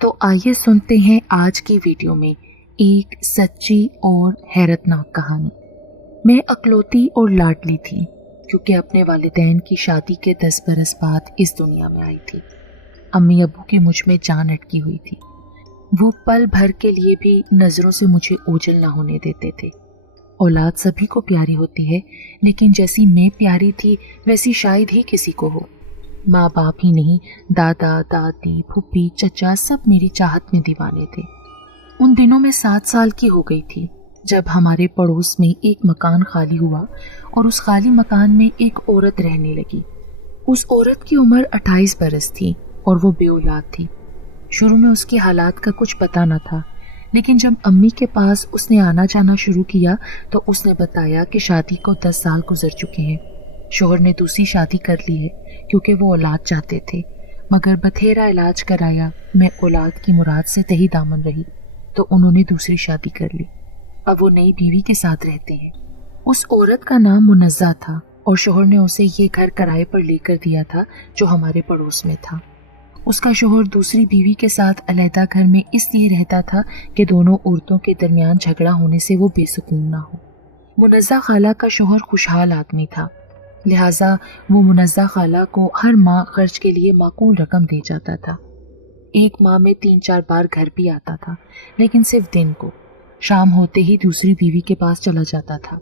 تو آئیے سنتے ہیں آج کی ویڈیو میں ایک سچی اور حیرتناک کہانی۔ میں اکلوتی اور لاڈلی تھی کیونکہ اپنے والدین کی شادی کے 10 برس بعد اس دنیا میں آئی تھی۔ امی ابو کی مجھ میں جان اٹکی ہوئی تھی۔ وہ پل بھر کے لیے بھی نظروں سے مجھے اوجھل نہ ہونے دیتے تھے۔ اولاد سبھی کو پیاری ہوتی ہے، لیکن جیسی میں پیاری تھی ویسی شاید ہی کسی کو ہو۔ ماں باپ ہی نہیں، دادا دادی پھوپھی چچا سب میری چاہت میں دیوانے تھے۔ ان دنوں میں 7 سال کی ہو گئی تھی جب ہمارے پڑوس میں ایک مکان خالی ہوا اور اس خالی مکان میں ایک عورت رہنے لگی۔ اس عورت کی عمر 28 برس تھی اور وہ بے اولاد تھی۔ شروع میں اس کے حالات کا کچھ پتہ نہ تھا، لیکن جب امی کے پاس اس نے آنا جانا شروع کیا تو اس نے بتایا کہ شادی کو 10 سال گزر چکے ہیں۔ شوہر نے دوسری شادی کر لی ہے کیونکہ وہ اولاد چاہتے تھے، مگر بتھیرا علاج کرایا میں اولاد کی مراد سے تہی دامن رہی تو انہوں نے دوسری شادی کر لی۔ اب وہ نئی بیوی کے ساتھ رہتے ہیں۔ اس عورت کا نام منزہ تھا اور شوہر نے اسے یہ گھر کرائے پر لے کر دیا تھا جو ہمارے پڑوس میں تھا۔ اس کا شوہر دوسری بیوی کے ساتھ علیحدہ گھر میں اس لیے رہتا تھا کہ دونوں عورتوں کے درمیان جھگڑا ہونے سے وہ بے سکون نہ ہو۔ منزہ خالہ کا شوہر خوشحال آدمی تھا، لہٰذا وہ منزہ خالہ کو ہر ماہ خرچ کے لیے معقول رقم دے جاتا تھا۔ ایک ماہ میں 3-4 بار گھر بھی آتا تھا، لیکن صرف دن کو۔ شام ہوتے ہی دوسری بیوی کے پاس چلا جاتا تھا۔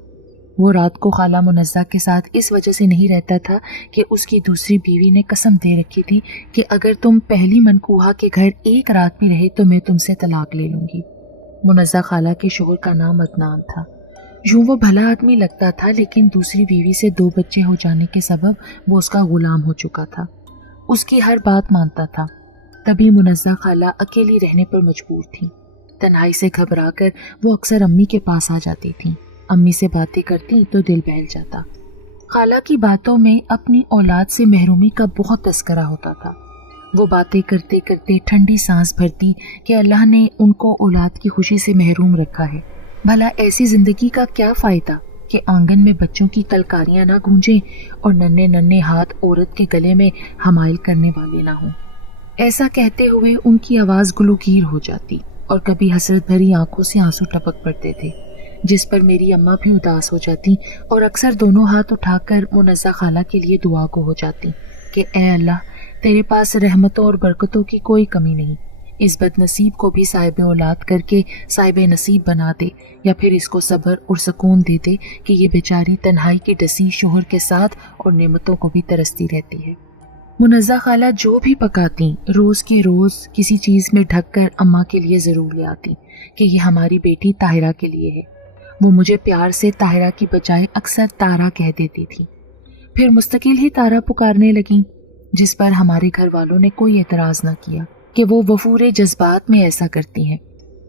وہ رات کو خالہ منزہ کے ساتھ اس وجہ سے نہیں رہتا تھا کہ اس کی دوسری بیوی نے قسم دے رکھی تھی کہ اگر تم پہلی منکوحہ کے گھر ایک رات بھی رہے تو میں تم سے طلاق لے لوں گی۔ منزہ خالہ کے شوہر کا نام عدنان تھا۔ یوں وہ بھلا آدمی لگتا تھا، لیکن دوسری بیوی سے 2 بچے ہو جانے کے سبب وہ اس کا غلام ہو چکا تھا۔ اس کی ہر بات مانتا تھا۔ تبھی منزہ خالہ اکیلی رہنے پر مجبور تھی۔ تنہائی سے گھبرا کر وہ اکثر امی کے پاس آ جاتی تھی۔ امی سے باتیں کرتی تو دل بہل جاتا۔ خالہ کی باتوں میں اپنی اولاد سے محرومی کا بہت تذکرہ ہوتا تھا۔ وہ باتیں کرتے کرتے ٹھنڈی سانس بھرتی کہ اللہ نے ان کو اولاد کی خوشی سے محروم رکھا ہے۔ بھلا ایسی زندگی کا کیا فائدہ کہ آنگن میں بچوں کی کلکاریاں نہ گونجیں اور ننھے ننھے ہاتھ عورت کے گلے میں حمائل کرنے والے نہ ہوں۔ ایسا کہتے ہوئے ان کی آواز گلوگیر ہو جاتی اور کبھی حسرت بھری آنکھوں سے آنسو ٹپک پڑتے تھے، جس پر میری اماں بھی اداس ہو جاتی اور اکثر دونوں ہاتھ اٹھا کر منزہ خالہ کے لیے دعا گو ہو جاتی کہ اے اللہ، تیرے پاس رحمتوں اور برکتوں کی کوئی کمی نہیں، اس بد نصیب کو بھی صاحب اولاد کر کے صاحب نصیب بنا دے، یا پھر اس کو صبر اور سکون دے دے کہ یہ بیچاری تنہائی کی ڈسی شوہر کے ساتھ اور نعمتوں کو بھی ترستی رہتی ہے۔ منزہ خالہ جو بھی پکاتی روز کی روز کسی چیز میں ڈھک کر اماں کے لیے ضرور لے آتی کہ یہ ہماری بیٹی طاہرہ کے لیے ہے۔ وہ مجھے پیار سے طاہرہ کی بجائے اکثر تارا کہہ دیتی تھی۔ پھر مستقل ہی تارا پکارنے لگیں، جس پر ہمارے گھر والوں نے کوئی اعتراض نہ کیا کہ وہ وفور جذبات میں ایسا کرتی ہیں۔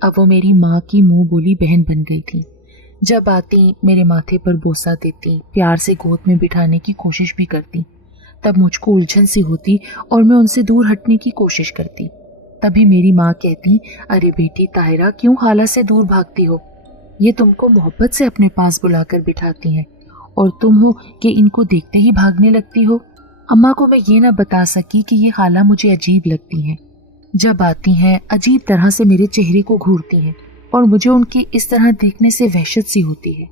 اب وہ میری ماں کی منہ بولی بہن بن گئی تھی۔ جب آتی میرے ماتھے پر بوسہ دیتی، پیار سے گود میں بٹھانے کی کوشش بھی کرتی، تب مجھ کو الجھن سی ہوتی اور میں ان سے دور ہٹنے کی کوشش کرتی۔ تبھی میری ماں کہتی، ارے بیٹی طاہرہ، کیوں خالہ سے دور بھاگتی ہو؟ یہ تم کو محبت سے اپنے پاس بلا کر بٹھاتی ہیں اور تم ہو کہ ان کو دیکھتے ہی بھاگنے لگتی ہو۔ اماں کو میں یہ نہ بتا سکی کہ یہ خالہ مجھے عجیب لگتی ہیں۔ جب آتی ہیں عجیب طرح سے میرے چہرے کو گھورتی ہیں اور مجھے ان کی اس طرح دیکھنے سے وحشت سی ہوتی ہے۔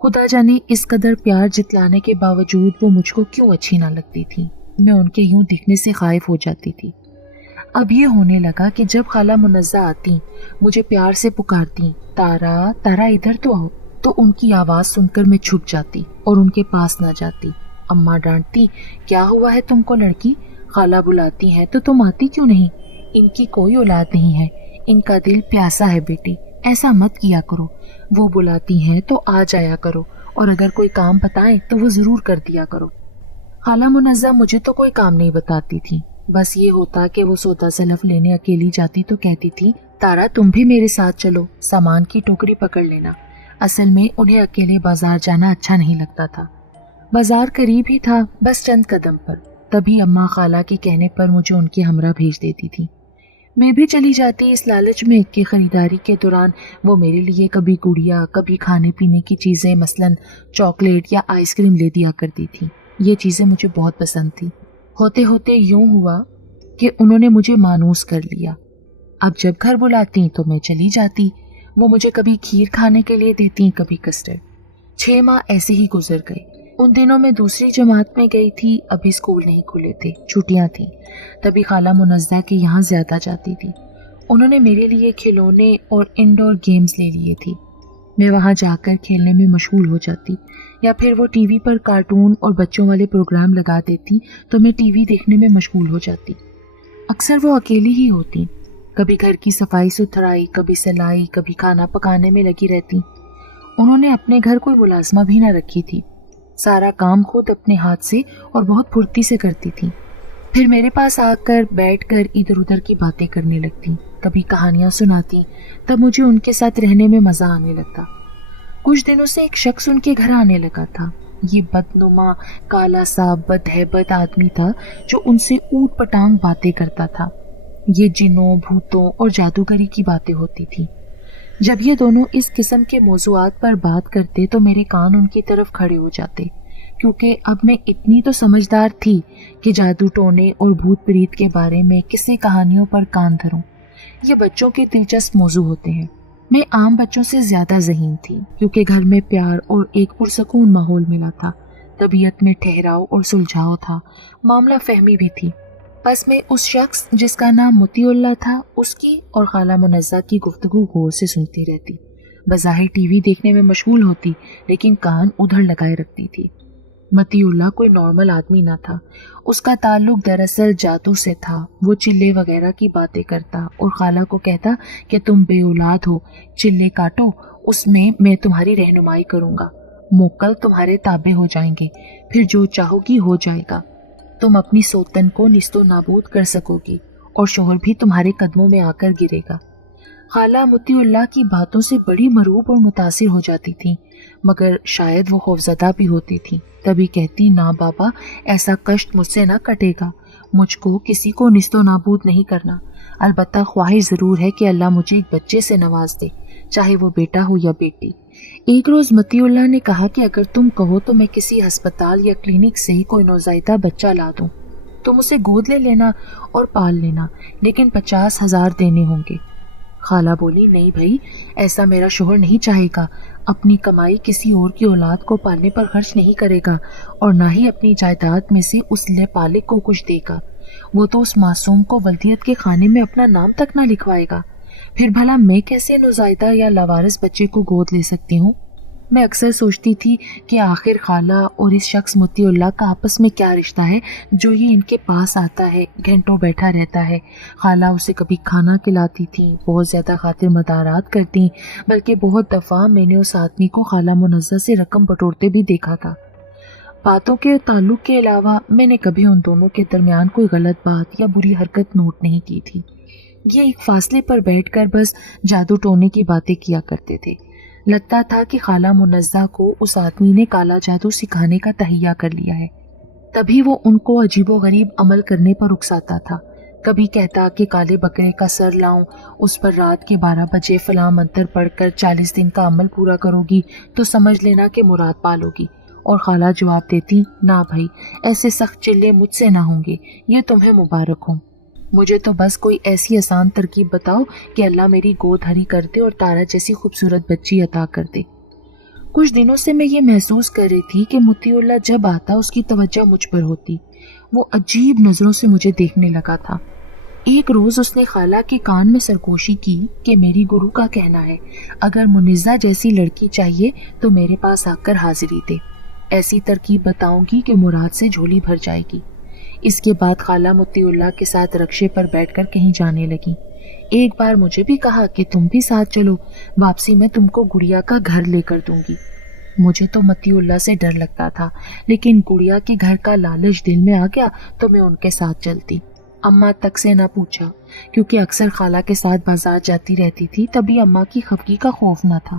خدا جانے اس قدر پیار جتلانے کے باوجود وہ مجھ کو کیوں اچھی نہ لگتی تھی۔ میں ان کے یوں دکھنے سے خائف ہو جاتی تھی۔ اب یہ ہونے لگا کہ جب خالہ منزہ آتی، مجھے پیار سے پکارتی، تارا تارا ادھر تو آؤ، تو ان کی آواز سن کر میں چھپ جاتی اور ان کے پاس نہ جاتی۔ اماں ڈانٹتی، کیا ہوا ہے تم کو لڑکی؟ خالہ بلاتی ہیں تو تم آتی کیوں نہیں؟ ان کی کوئی اولاد نہیں ہے، ان کا دل پیاسا ہے بیٹی، ایسا مت کیا کرو۔ وہ بلاتی ہیں تو آ جایا کرو، اور اگر کوئی کام بتائیں تو وہ ضرور کر دیا کرو۔ خالہ منزہ مجھے تو کوئی کام نہیں بتاتی تھی، بس یہ ہوتا کہ وہ سودا سلف لینے اکیلی جاتی تو کہتی تھی، تارا تم بھی میرے ساتھ چلو، سامان کی ٹوکری پکڑ لینا۔ اصل میں انہیں اکیلے بازار جانا اچھا نہیں لگتا تھا۔ بازار قریب ہی تھا، بس چند قدم پر۔ تبھی اماں خالہ کے کہنے پر مجھے ان کے ہمراہ بھیج دیتی تھی۔ میں بھی چلی جاتی اس لالچ میں کہ خریداری کے دوران وہ میرے لیے کبھی گڑیا، کبھی کھانے پینے کی چیزیں مثلاً چاکلیٹ یا آئس کریم لے دیا کرتی تھی۔ یہ چیزیں مجھے بہت پسند تھی۔ ہوتے ہوتے یوں ہوا کہ انہوں نے مجھے مانوس کر لیا۔ اب جب گھر بلاتی تو میں چلی جاتی. وہ مجھے کبھی کھیر کھانے کے لیے دیتی, کبھی کسٹرڈ. 6 ماہ ایسے ہی گزر گئے. ان دنوں میں دوسری جماعت میں گئی تھی, ابھی اسکول نہیں کھلے تھے, چھٹیاں تھیں. تبھی خالہ منزہ کے یہاں زیادہ جاتی تھی. انہوں نے میرے لیے کھلونے اور انڈور گیمز لے لیے تھی. میں وہاں جا کر کھیلنے میں مشغول ہو جاتی, یا پھر وہ ٹی وی پر کارٹون اور بچوں والے پروگرام لگا دیتی تو میں ٹی وی دیکھنے میں مشغول ہو جاتی. اکثر وہ اکیلی ہی ہوتی, کبھی گھر کی صفائی ستھرائی, کبھی سلائی, کبھی کھانا پکانے میں لگی رہتی. انہوں نے اپنے گھر کوئی ملازمہ بھی نہ رکھی تھی, سارا کام خود اپنے ہاتھ سے اور بہت پھرتی سے کرتی تھی. پھر میرے پاس آ کر بیٹھ کر ادھر ادھر کی باتیں کرنے لگتی, کبھی کہانیاں سناتی. تب مجھے ان کے ساتھ رہنے میں مزہ آنے لگتا. کچھ دنوں سے ایک شخص ان کے گھر آنے لگا تھا. یہ بدنما, کالا سا, بدہیبت آدمی تھا جو ان سے اوٹ پٹانگ باتیں کرتا تھا. یہ جنوں, بھوتوں اور جادوگری کی باتیں ہوتی تھی. جب یہ دونوں اس قسم کے موضوعات پر بات کرتے تو میرے کان ان کی طرف کھڑے ہو جاتے, کیونکہ اب میں اتنی تو سمجھدار تھی کہ جادو ٹونے اور بھوت پریت کے بارے میں کسی کہانیوں پر کان دھروں. یہ بچوں کے دلچسپ موضوع ہوتے ہیں. میں عام بچوں سے زیادہ ذہین تھی, کیونکہ گھر میں پیار اور ایک پرسکون ماحول ملا تھا. طبیعت میں ٹھہراؤ اور سلجھاؤ تھا, معاملہ فہمی بھی تھی. بس میں اس شخص جس کا نام مطیع اللہ تھا, اس کی اور خالہ منزہ کی گفتگو غور سے سنتی رہتی. بظاہر ٹی وی دیکھنے میں مشغول ہوتی, لیکن کان ادھر لگائے رکھتی تھی. مطیع اللہ کوئی نارمل آدمی نہ تھا. اس کا تعلق دراصل جادو سے تھا. وہ چلے وغیرہ کی باتیں کرتا اور خالہ کو کہتا کہ تم بے اولاد ہو, چلے کاٹو, اس میں تمہاری رہنمائی کروں گا. موکل تمہارے تابع ہو جائیں گے, پھر جو چاہو گی ہو جائے گا. تم اپنی سوتن کو نیست و نابود کر سکو گی, اور شوہر بھی تمہارے قدموں میں آ کر گرے گا. خالہ مطیع اللہ کی باتوں سے بڑی مرعوب اور متاثر ہو جاتی تھی, مگر شاید وہ خوفزدہ بھی ہوتی تھی. تبھی کہتی, نہ بابا, ایسا کشٹ مجھ سے نہ کٹے گا. مجھ کو کسی کو نیست و نابود نہیں کرنا. البتہ خواہش ضرور ہے کہ اللہ مجھے ایک بچے سے نواز دے, چاہے وہ بیٹا ہو یا بیٹی. ایک روز مطیع اللہ نے کہا کہ اگر تم کہو تو میں کسی ہسپتال یا کلینک سے ہی کوئی نوزائیدہ بچہ لا دوں. تم اسے گود لے لینا اور پال لینا, لیکن 50,000 دینے ہوں گے. خالہ بولی, نہیں بھائی, ایسا میرا شوہر نہیں چاہے گا. اپنی کمائی کسی اور کی اولاد کو پالنے پر خرچ نہیں کرے گا, اور نہ ہی اپنی جائیداد میں سے اس لے پالک کو کچھ دے گا. وہ تو اس معصوم کو ولدیت کے خانے میں اپنا نام تک نہ لکھوائے گا. پھر بھلا میں کیسے نوزائیدہ یا لاوارث بچے کو گود لے سکتی ہوں؟ میں اکثر سوچتی تھی کہ آخر خالہ اور اس شخص مطیع اللہ کا آپس میں کیا رشتہ ہے جو یہ ان کے پاس آتا ہے, گھنٹوں بیٹھا رہتا ہے. خالہ اسے کبھی کھانا کھلاتی تھیں, بہت زیادہ خاطر مدارات کرتی, بلکہ بہت دفعہ میں نے اس آدمی کو خالہ منزہ سے رقم بٹورتے بھی دیکھا تھا. باتوں کے تعلق کے علاوہ میں نے کبھی ان دونوں کے درمیان کوئی غلط بات یا بری حرکت نوٹ نہیں کی تھی. یہ ایک فاصلے پر بیٹھ کر بس جادو ٹونے کی باتیں کیا کرتے تھے. لگتا تھا کہ خالہ منزہ کو اس آدمی نے کالا جادو سکھانے کا تہیہ کر لیا ہے. تبھی وہ ان کو عجیب و غریب عمل کرنے پر اکساتا تھا. کبھی کہتا کہ کالے بکرے کا سر لاؤں, اس پر رات کے 12 بجے فلاں منتر پڑھ کر 40 دن کا عمل پورا کرو گی تو سمجھ لینا کہ مراد پالو گی. اور خالہ جواب دیتی, نہ بھائی, ایسے سخت چلے مجھ سے نہ ہوں گے, یہ تمہیں مبارک ہوں. مجھے تو بس کوئی ایسی آسان ترکیب بتاؤ کہ اللہ میری گود ہری کر دے اور تارا جیسی خوبصورت بچی عطا کر دے. کچھ دنوں سے میں یہ محسوس کر رہی تھی کہ مطیع اللہ جب آتا اس کی توجہ مجھ پر ہوتی. وہ عجیب نظروں سے مجھے دیکھنے لگا تھا. ایک روز اس نے خالہ کے کان میں سرگوشی کی کہ میری گرو کا کہنا ہے, اگر منزہ جیسی لڑکی چاہیے تو میرے پاس آ کر حاضری دے. ایسی ترکیب بتاؤں گی کہ مراد سے جھولی بھر جائے گی. اس کے بعد خالہ مطیع اللہ کے ساتھ رکشے پر بیٹھ کر کہیں جانے لگی. ایک بار مجھے بھی کہا کہ تم بھی ساتھ چلو, واپسی میں تم کو گڑیا کا گھر لے کر دوں گی. مجھے تو مطیع اللہ سے ڈر لگتا تھا, لیکن گڑیا کے گھر کا لالچ دل میں آ گیا تو میں ان کے ساتھ چلتی. اماں تک سے نہ پوچھا, کیونکہ اکثر خالہ کے ساتھ بازار جاتی رہتی تھی, تبھی اماں کی خفگی کا خوف نہ تھا.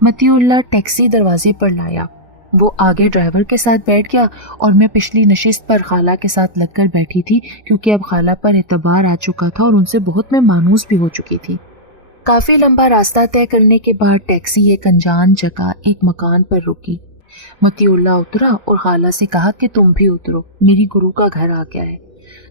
مطیع اللہ ٹیکسی دروازے پر لایا. وہ آگے ڈرائیور کے ساتھ بیٹھ گیا اور میں پچھلی نشست پر خالہ کے ساتھ لگ کر بیٹھی تھی, کیونکہ اب خالہ پر اعتبار آ چکا تھا اور ان سے بہت میں مانوس بھی ہو چکی تھی. کافی لمبا راستہ طے کرنے کے بعد ٹیکسی ایک انجان جگہ ایک مکان پر رکی. مطیع اللہ اترا اور خالہ سے کہا کہ تم بھی اترو, میری گرو کا گھر آ گیا ہے.